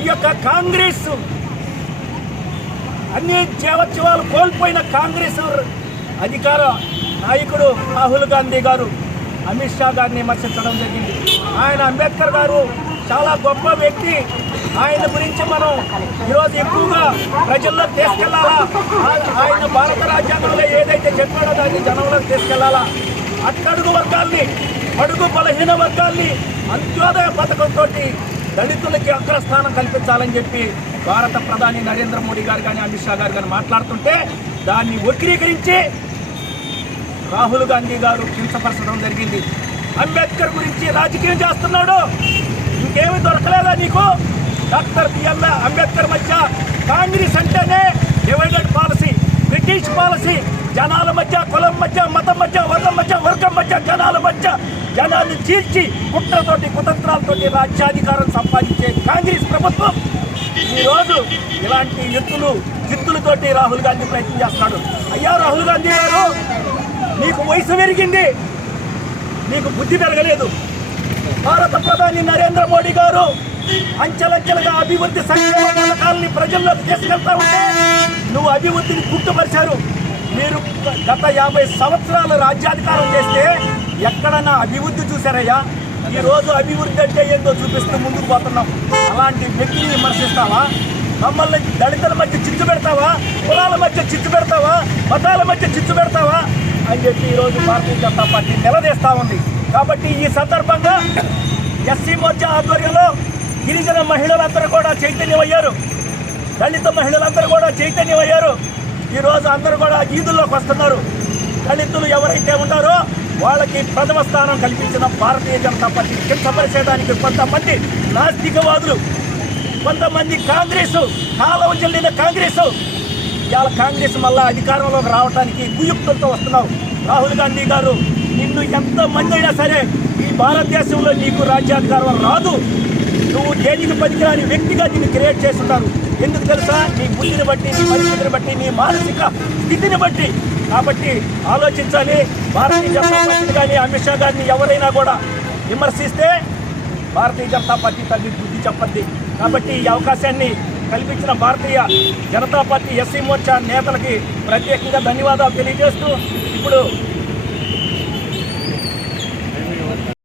ఈ యొక్క కాంగ్రెస్ అన్ని జీవత్యవాలు కోల్పోయిన కాంగ్రెస్ అధికార నాయకుడు రాహుల్ గాంధీ గారు అమిత్ షా గారిని విమర్శించడం జరిగింది. ఆయన అంబేద్కర్ గారు చాలా గొప్ప వ్యక్తి. ఆయన గురించి మనం ఈరోజు ఎక్కువగా ప్రజల్లో తీసుకెళ్ళాలా? ఆయన భారత రాజ్యాంగంలో ఏదైతే చెప్పాడో దాన్ని జనంలో తీసుకెళ్ళాలా? అట్టడుగు వర్గాల్ని అడుగు బలహీన వర్గాల్ని అంత్యోదయ పథకంతో దళితులకి అగ్రస్థానం కల్పించాలని చెప్పి భారత ప్రధాని నరేంద్ర మోడీ గారు కానీ అమిత్ షా గారు కానీ మాట్లాడుతుంటే దాన్ని వక్రీకరించి రాహుల్ గాంధీ గారు కించపరచడం జరిగింది. అంబేద్కర్ గురించి రాజకీయం చేస్తున్నాడు. ఇంకేమి దొరకలేదా నీకు? డాక్టర్ బిఎల్ అంబేద్కర్ మధ్య కాంగ్రెస్ అంటేనే డివైడెడ్ పాలసీ బ్రిటిష్ పాలసీ జనాల మధ్య కులం మధ్య మతం మధ్య జనాల జనాన్ని చీల్చి కుట్రతోటి కుతంత్రాలతోటి రాజ్యాధికారం సంపాదించే కాంగ్రెస్ ప్రభుత్వం ఈరోజు ఇలాంటి ఎత్తులు జిత్తులతోటి రాహుల్ గాంధీ ప్రయత్నం చేస్తున్నాడు. అయ్యా రాహుల్ గాంధీ గారు నీకు వయసు పెరిగింది. నీకు బుద్ధి పెరగలేదు. భారత ప్రధాని నరేంద్ర మోడీ గారు అంచెలంచెలుగా అభివృద్ధి సంక్షేమ పథకాలని ప్రజల్లోకి తీసుకెళ్తా ఉంటే నువ్వు అభివృద్ధిని గుర్తుపరిచారు. మీరు గత యాభై సంవత్సరాలు రాజ్యాధికారం చేస్తే ఎక్కడన్నా అభివృద్ధి చూసారయ్యా ఈరోజు రోజు అభివృద్ధి అంటే ఏందో చూపిస్తూ ముందుకు పోతున్నాం. అలాంటి వ్యక్తిని విమర్శిస్తావా? మమ్మల్ని దళితుల మధ్య చిచ్చు పెడతావా? కులాల మధ్య చిచ్చు పెడతావా? మతాల మధ్య చిచ్చు పెడతావా? అని చెప్పి ఈరోజు భారతీయ జనతా పార్టీ నిలదీస్తా ఉంది. కాబట్టి ఈ సందర్భంగా ఎస్సీ మోర్చా ఆధ్వర్యంలో గిరిజన మహిళలందరూ కూడా చైతన్యమయ్యారు. దళిత మహిళలందరూ కూడా చైతన్యమయ్యారు. ఈరోజు అందరూ కూడా ఈదుల్లోకి వస్తున్నారు. దళితులు ఎవరైతే ఉన్నారో వాళ్ళకి ప్రథమ స్థానం కల్పించిన భారతీయ జనతా పార్టీ కించపరిచేయడానికి కొంతమంది నాస్తికవాదులు కొంతమంది కాంగ్రెస్ కాలం చెల్లిన కాంగ్రెస్. ఇవాళ కాంగ్రెస్ మళ్ళా అధికారంలోకి రావడానికి కుయుక్తులతో వస్తున్నావు. రాహుల్ గాంధీ గారు నిన్ను ఎంతమంది అయినా సరే ఈ భారతదేశంలో నీకు రాజ్యాధికారం రాదు. నువ్వు దేనికి పనికిరాని వ్యక్తిగా దీన్ని క్రియేట్ చేస్తున్నారు ఎందుకు తెలుసా? నీ బుద్ధిని బట్టి నీ పరిస్థితిని బట్టి నీ మానసిక స్థితిని బట్టి. కాబట్టి ఆలోచించాలి. భారతీయ జనతా పార్టీని కానీ అమిత్ షా గారిని ఎవరైనా కూడా విమర్శిస్తే భారతీయ జనతా పార్టీ తల్లి బుద్ధి చెప్పద్ది. కాబట్టి ఈ అవకాశాన్ని కల్పించిన భారతీయ జనతా పార్టీ ఎస్సీ మోర్చా నేతలకి ప్రత్యేకంగా ధన్యవాదాలు తెలియజేస్తూ ఇప్పుడు